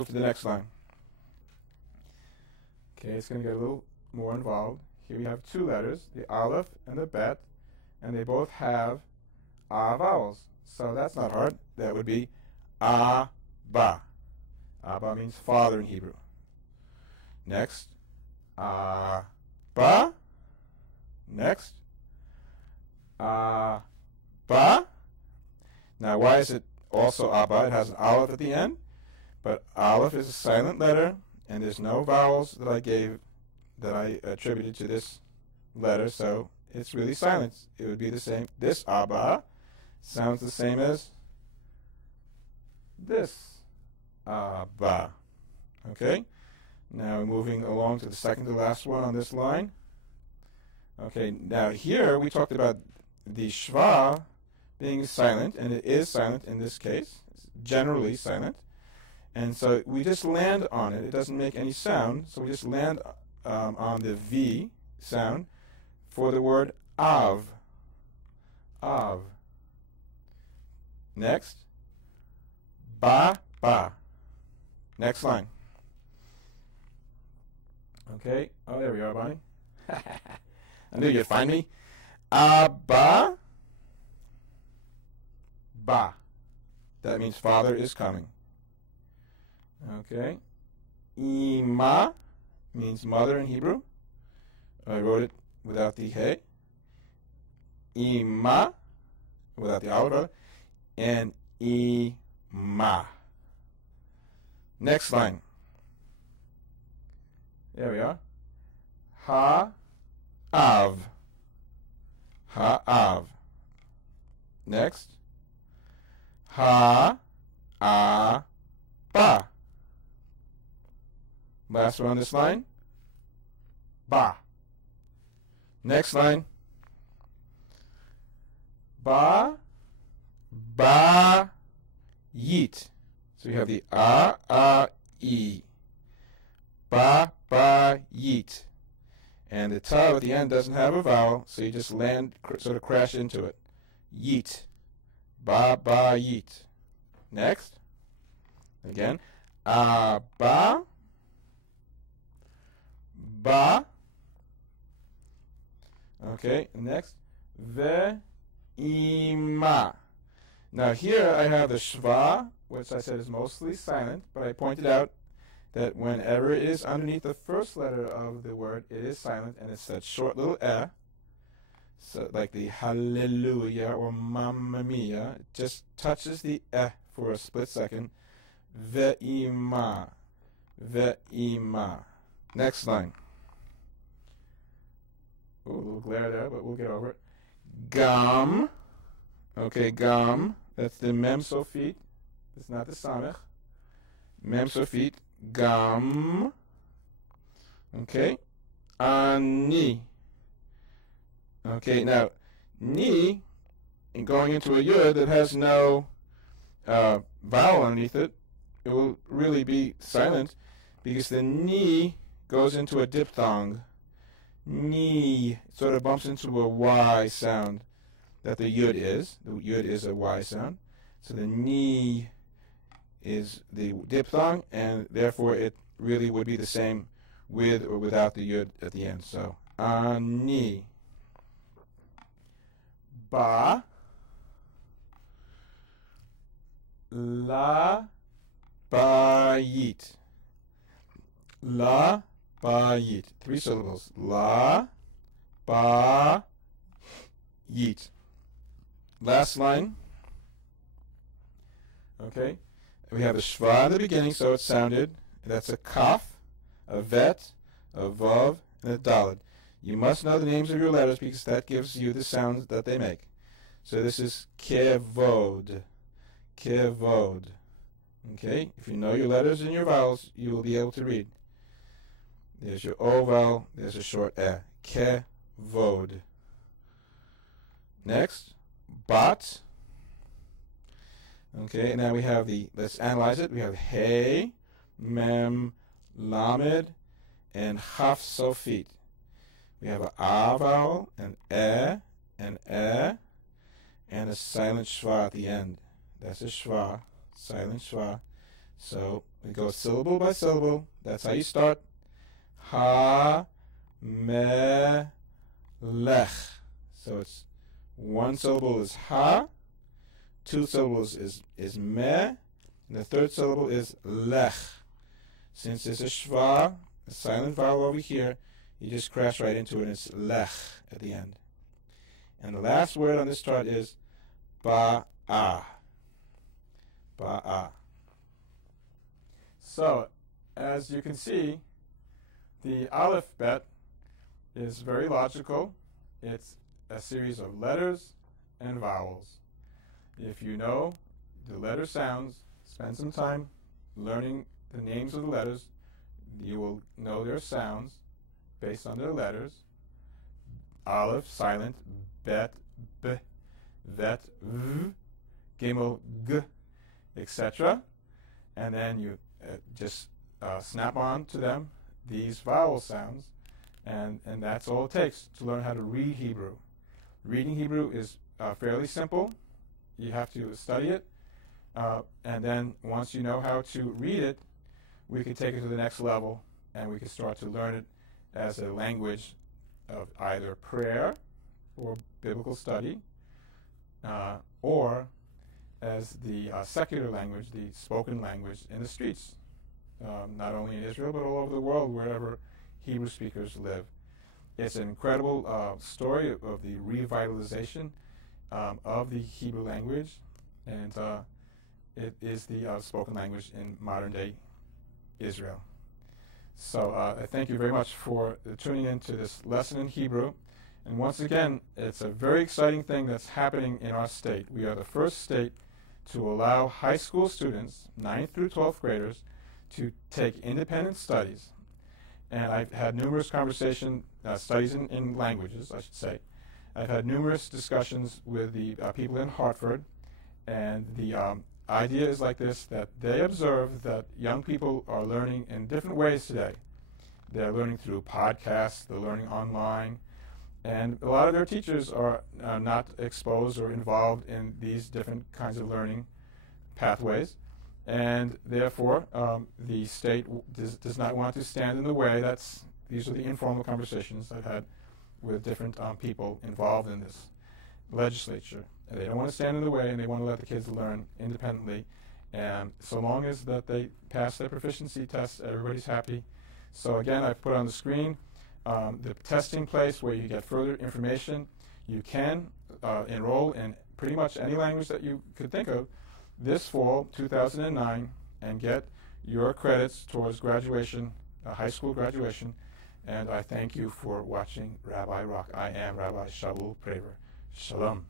Move to the next line. Okay, it's going to get a little more involved. Here we have two letters, the Aleph and the Bet, and they both have vowels. So that's not hard. That would be Abba. Abba means father in Hebrew. Next, Abba. Next, Abba. Now, why is it also Abba? It has an Aleph at the end, but Aleph is a silent letter, and there's no vowels that I attributed to this letter, so it's really silent. It would be the same. This Abba sounds the same as this Abba. Okay? Now moving along to the second to last one on this line. Okay, now here we talked about the schwa being silent, and it is silent in this case. It's generally silent. And so we just land on it. It doesn't make any sound, so we just land on the V sound for the word av. Av. Next, ba, ba. Next line. Okay. Oh, there we are, Bonnie. I knew you'd find me. Abba, ba. That means father is coming. Okay. Ima means mother in Hebrew. I wrote it without the he. Ima, without the aleph, and ima. Next line. There we are. Ha-av. Ha-av. Next. Ha-a-ba. Last one on this line. Ba. Next line. Ba. Ba. Yeet. So we have the a-a-e. Ba, ba, yeet. And the tav at the end doesn't have a vowel, so you just land, sort of crash into it. Yeet. Ba, ba, yeet. Next. Again. Ba. Ba. Okay, next. Ve-ima. Now here I have the shva, which I said is mostly silent, but I pointed out that whenever it is underneath the first letter of the word, it is silent, and it's that short little eh. So like the hallelujah or mamma mia, it just touches the eh for a split second. Ve'ima. Ve'ima. Next line. Ooh, a little glare there, but we'll get over it. Gam. Okay, gam. That's the mem sofit. It's not the samech. Mem sofit. Gam. Okay. Ani. Okay, now, ni, and going into a yud that has no vowel underneath it, it will really be silent because the ni goes into a diphthong. Ni. It sort of bumps into a Y sound that the yud is. The yud is a Y sound. So the ni is the diphthong, and therefore it really would be the same with or without the yud at the end. So, ani. Ba. La. Bayit. La. Bayit. 3 syllables. La. Ba. Yeet. Last line. Okay. We have a shva in the beginning, so it sounded. That's a kaf, a vet, a vav, and a daled. You must know the names of your letters because that gives you the sounds that they make. So this is kevod. Kevod. Okay? If you know your letters and your vowels, you will be able to read. There's your O vowel. There's a short eh. Kevod. Next, bat. Okay, now we have let's analyze it. We have hey, mem, lamed, and chaf sofit. We have a vowel, an and a silent schwa at the end. That's a schwa, silent schwa. So We go syllable by syllable. That's how you start. Ha, me, lech. So it's one syllable is ha, two syllables is me, and the third syllable is lech. Since it's a schwa, a silent vowel over here, you just crash right into it, and it's lech at the end. And the last word on this chart is ba-a. Ba-a. So, as you can see, the Aleph Bet is very logical. It's a series of letters and vowels. If you know the letter sounds, spend some time learning the names of the letters. You will know their sounds based on their letters. Aleph, silent, Bet, B, Vet, V, Gimel, G, etc. And then you just snap on to them these vowel sounds, and that's all it takes to learn how to read Hebrew. Reading Hebrew is fairly simple. You have to study it, and then once you know how to read it, we could take it to the next level, and we could start to learn it as a language of either prayer or biblical study, or as the secular language, the spoken language in the streets, not only in Israel, but all over the world, wherever Hebrew speakers live. It's an incredible story of the revitalization of the Hebrew language, and it is the spoken language in modern-day Israel. So I thank you very much for tuning in to this lesson in Hebrew. And once again, it's a very exciting thing that's happening in our state. We are the first state to allow high school students, 9th through 12th graders, to take independent studies. And I've had numerous studies in languages, I should say. I've had numerous discussions with the people in Hartford, and the idea is like this, that they observe that young people are learning in different ways today. They're learning through podcasts, they're learning online, and a lot of their teachers are not exposed or involved in these different kinds of learning pathways, and therefore the state does not want to stand in the way. These are the informal conversations I've had with different people involved in this legislature. And they don't want to stand in the way, and they want to let the kids learn independently. And so long as that they pass their proficiency test, everybody's happy. So again, I've put on the screen the testing place where you get further information. You can enroll in pretty much any language that you could think of this fall, 2009, and get your credits towards graduation, high school graduation. And I thank you for watching Rabbi Rock. I am Rabbi Shaul Praver. Shalom.